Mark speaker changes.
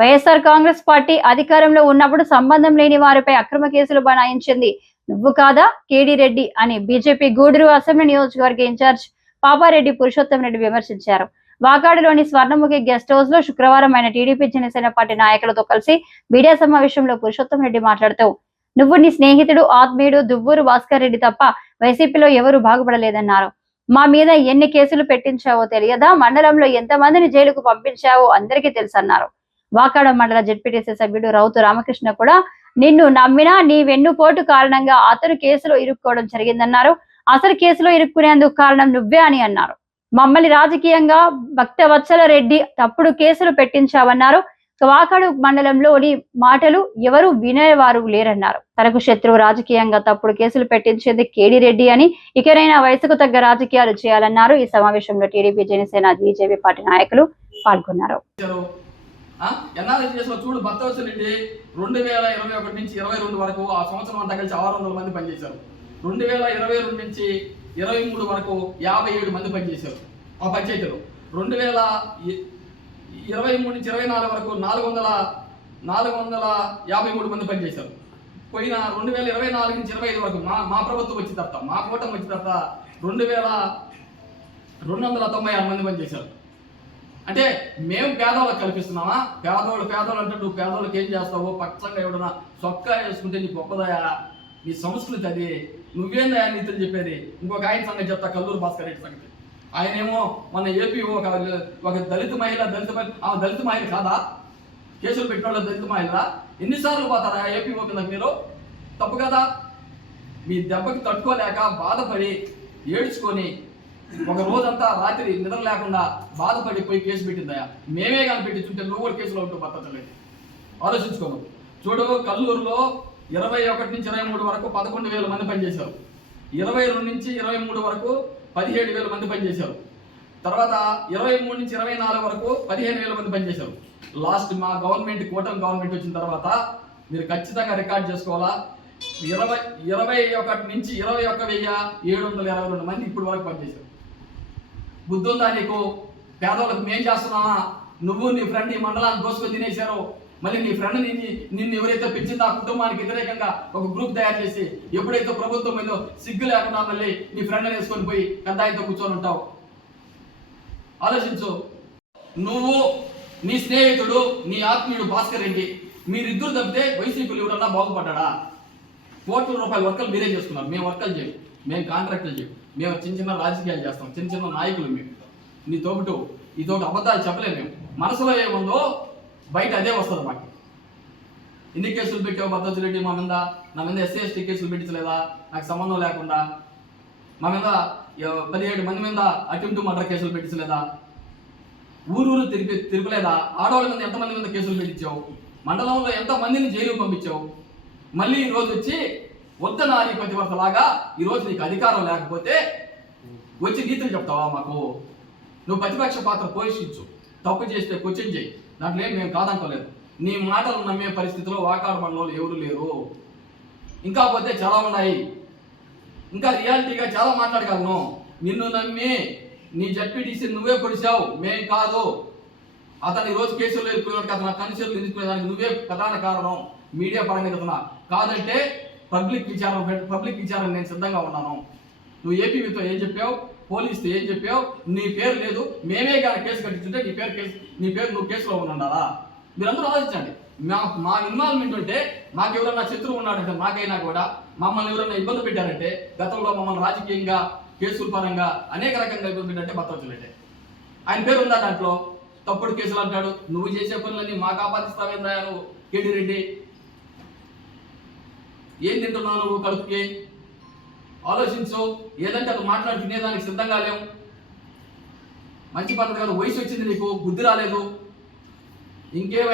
Speaker 1: YSR Congress party అధికారంలో ఉన్నప్పుడు సంబంధం లేని వారిపై అక్రమ కేసులు బనాయించింది. నువ్వు కాదా? కేడి రెడ్డి అని బీజేపీ గూడూరు అసెంబ్లీ నియోజకవర్గ ఇన్ఛార్జ్ పాపారెడ్డి పురుషోత్తం రెడ్డి విమర్శించారు. వాకాడులోని స్వర్ణముఖి గెస్ట్ హౌస్లో శుక్రవారం ఆయన టీడీపీ జనసేన పార్టీ నాయకులతో కలిసి మీడియా సమావేశంలో పురుషోత్తం రెడ్డి మాట్లాడుతూ నువ్వు నీ స్నేహితుడు ఆత్మీయుడు దువ్వూరు భాస్కర్ రెడ్డి తప్ప వైసీపీలో ఎవరు బాగుపడలేదన్నారు. మా మీద ఎన్ని కేసులు పెట్టించావో తెలియదా? మండలంలో ఎంతమందిని జైలుకు పంపించావో అందరికీ తెలుసన్నారు. వాకాడ మండల జడ్పీటీసీ సభ్యుడు రౌతు రామకృష్ణ కూడా నిన్ను నమ్మినా నీ వెన్నుపోటు కారణంగా అతను కేసులో ఇరుక్కోవడం జరిగిందన్నారు. అసలు కేసులో ఇరుక్కునేందుకు కారణం నువ్వే అని అన్నారు. మమ్మల్ని రాజకీయంగా భక్తవత్సల రెడ్డి తప్పుడు కేసులు పెట్టించావన్నారు. వాకాడు మండలంలోని మాటలు ఎవరు వినేవారు లేరన్నారు. తనకు శత్రువు రాజకీయంగా తప్పుడు కేసులు పెట్టించేది కేడి రెడ్డి అని ఇకనైనా వయసుకు తగ్గ రాజకీయాలు చేయాలన్నారు. ఈ సమావేశంలో టీడీపీ జనసేన బీజేపీ పార్టీ నాయకులు పాల్గొన్నారు.
Speaker 2: ఎన్ఆర్ఐ చేసిన చూడు భర్త రెడ్డి రెండు వేల ఇరవై ఒకటి నుంచి ఇరవై రెండు వరకు ఆ సంవత్సరం అంతా కలిసి ఆరు వందల మంది పనిచేశారు. రెండు వేల ఇరవై రెండు నుంచి ఇరవై మూడు వరకు యాభై ఏడు మంది పనిచేశారు ఆ పంచాయతీలో. రెండు వేల ఇరవై మూడు నుంచి ఇరవై నాలుగు వరకు నాలుగు వందల నాలుగు వందల యాభై మూడు మంది పనిచేశారు. పోయిన రెండు వేల ఇరవై నాలుగు నుంచి ఇరవై ఐదు వరకు మా మా ప్రభుత్వం వచ్చిన తర్వాత మా కూటమి వచ్చిన తర్వాత రెండు వేల రెండు వందల తొంభై ఆరు మంది పనిచేశారు. అంటే మేము పేదవాళ్ళకి కల్పిస్తున్నామా? పేదవాళ్ళు పేదవాళ్ళు అంటే నువ్వు పేదవాళ్ళకి ఏం చేస్తావో పచ్చంగా ఎవడన్నా చొక్కా వేసుకుంటే నీ గొప్పదయా? నీ సంస్కృతి అది. నువ్వేందయా నీతులు చెప్పేది? ఇంకొక ఆయన సంగతి చెప్తా కల్లూరు భాస్కర్ రెడ్డి సంగతి. ఆయనేమో మన ఏపీ ఒక ఒక దళిత మహిళ దళిత మహిళ దళిత మహిళ కాదా? కేసులు పెట్టిన దళిత మహిళ. ఎన్నిసార్లు పోతారా ఏపీ కింద మీరు? తప్పు కదా. మీ దెబ్బకి తట్టుకోలేక బాధపడి ఏడ్చుకొని ఒక రోజంతా రాత్రి నిద్ర లేకుండా బాధపడి పోయి కేసు పెట్టిందయ్యా. మేమే కానీ పెట్టించుంటే నువ్వు కూడా కేసులో ఉంటూ బతకలేదు. ఆలోచించుకోము చూడు కల్లూరులో ఇరవై ఒకటి నుంచి ఇరవై మూడు వరకు పదకొండు వేల మంది పనిచేశారు. ఇరవై రెండు నుంచి ఇరవై మూడు వరకు పదిహేడు వేల మంది పనిచేశారు. తర్వాత ఇరవై మూడు నుంచి ఇరవై నాలుగు వరకు పదిహేను వేల మంది పనిచేశారు. లాస్ట్ మా గవర్నమెంట్ కూటమి గవర్నమెంట్ వచ్చిన తర్వాత మీరు ఖచ్చితంగా రికార్డ్ చేసుకోవాలా? ఇరవై ఇరవై ఒకటి నుంచి ఇరవై ఒక్క వెయ్యి ఏడు వందల ఇరవై రెండు మంది ఇప్పుడు వరకు పనిచేశారు. బుద్ధుందా నీకు పేదవాళ్ళకి మేం చేస్తున్నావా నువ్వు నీ ఫ్రెండ్ ఈ మండలాన్ని దోసుకొని తినేశారు. మళ్ళీ నీ ఫ్రెండ్ నిన్ను నిన్ను ఎవరైతే పెంచిందో ఆ కుటుంబానికి వ్యతిరేకంగా ఒక గ్రూప్ తయారు చేసి ఎప్పుడైతే ప్రభుత్వం ఏదో సిగ్గు లేకుండా మళ్ళీ నీ ఫ్రెండ్ వేసుకొని పోయి కద్దాయితో కూర్చొని ఉంటావు. ఆలోచించు. నువ్వు నీ స్నేహితుడు నీ ఆత్మీయుడు భాస్కర్ రెడ్డి. మీరిద్దరు తప్పితే వైసీపీలు ఎవరన్నా బాగుపడ్డా కోట్ల రూపాయల వర్కలు మీరే చేసుకున్నారు. మేము వర్కలు చేయం మేము కాంట్రాక్టులు చేయం మేము చిన్న చిన్న రాజకీయాలు చేస్తాం. చిన్న చిన్న నాయకులు మేము. నీ తోపుటు ఈ తోటి అబద్ధాలు చెప్పలేము మేము. మనసులో ఏముందో బయట అదే వస్తుంది మాకు. ఎన్ని కేసులు పెట్టావు భద్రత రెడ్డి మా మీద. నా మీద ఎస్సీ ఎస్టీ కేసులు పెట్టించలేదా? నాకు సంబంధం లేకుండా. మా మీద పదిహేడు మంది మీద అటెంప్ట్ మర్డర్ కేసులు పెట్టించలేదా? ఊరూరు తిరిపి తిరపలేదా? ఆడవాళ్ళ మీద ఎంతమంది మీద కేసులు పెట్టించావు? మండలంలో ఎంత మందిని పంపించావు? మళ్ళీ ఈరోజు వచ్చి వద్ద నాని ప్రతివర్త లాగా ఈరోజు నీకు అధికారం లేకపోతే వచ్చి నీతులు చెప్తావా మాకు? నువ్వు ప్రతిపక్ష పాత్ర పోషించు. తప్పు చేస్తే క్వశ్చన్ చేయి. దాంట్లో ఏం మేము కాదంటలేదు. నీ మాటలు నమ్మే పరిస్థితిలో వాకాడు మండలంలో ఎవరు లేరు. ఇంకా పోతే చాలా ఉన్నాయి. ఇంకా రియాలిటీగా చాలా మాట్లాడగలను. నిన్ను నమ్మి నీ జడ్పీటీసీ నువ్వే పొడిచావు. మేం కాదు. అతను ఈరోజు రోజు కేసులో అతను కన్సిడర్ నిలుచుకునేదానికి నువ్వే ప్రధాన కారణం. మీడియా పరంగా చెప్తున్నా కాదంటే పబ్లిక్ విచారణ పబ్లిక్ విచారణ నేను సిద్ధంగా ఉన్నాను. నువ్వు ఏపీతో ఏం చెప్పావు? పోలీసుతో ఏం చెప్పావు? నీ పేరు లేదు. మేమే కానీ కేసు కట్టించుంటే నీ పేరు కేసు నీ పేరు నువ్వు కేసులో ఉండాలా మీరందరూ ఆలోచించండి. మా మా ఇన్వాల్వ్మెంట్ ఉంటే మాకు ఎవరన్నా శత్రువు ఉన్నాడంటే మాకైనా కూడా మమ్మల్ని ఎవరైనా ఇబ్బంది పెట్టారంటే గతంలో మమ్మల్ని రాజకీయంగా కేసుల పరంగా అనేక రకంగా ఇబ్బంది పెట్టారంటే బతవచ్చులేంటే ఆయన పేరు ఉందా దాంట్లో? తప్పుడు కేసులు అంటాడు. నువ్వు చేసే పనులన్నీ మాకు ఆపాదిస్తావేందా నువ్వు? కేడి రెడ్డి ఏం తింటున్నావు నువ్వు కడుపుకి? ఆలోచించు. ఏదంటే అది మాట్లాడి తినేదానికి సిద్ధంగా లేవు. మంచి పద్ధతి కాదు. వయసు వచ్చింది నీకు. బుద్ధి రాలేదు. ఇంకే